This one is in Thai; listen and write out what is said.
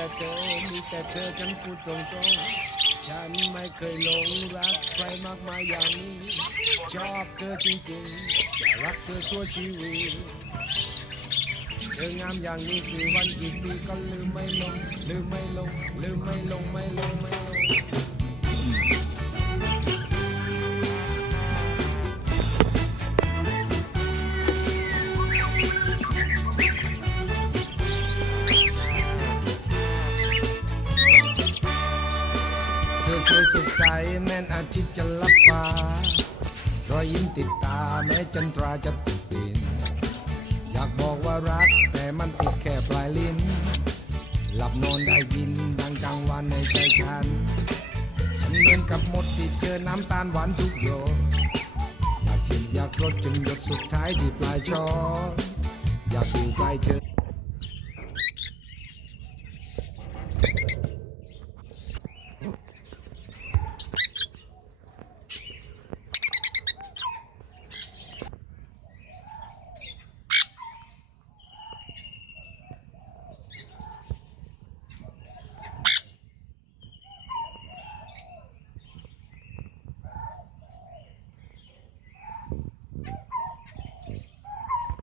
แต่เธอมีแต่เธอฉันพูดตรงๆฉันไม่เคยหลงรักใครมากมายอย่างนี้ชอบเธอจริงๆจะรักเธอทั่วชีวิตเธองามอย่างนี้กี่วันกี่ปีก็ลืมไม่ลงลืมไม่ลงลืมไม่ลงไม่ลงไม่ลงสวยสดใสแม้นอาทิตย์จะลับฟ้ารอยยิ้มติดตาแม้จันทราจะติดดินอยากบอกว่ารักแต่มันติดแค่ปลายลิ้นหลับนอนได้ยินดังกลางวันในใจฉันเหมือนกับมดที่เจอน้ำตาลหวานทุกหยดอยากชิมอยากสดจนหยดสุดท้ายที่ปลายช้อนอยากอยู่ใกล้เธอ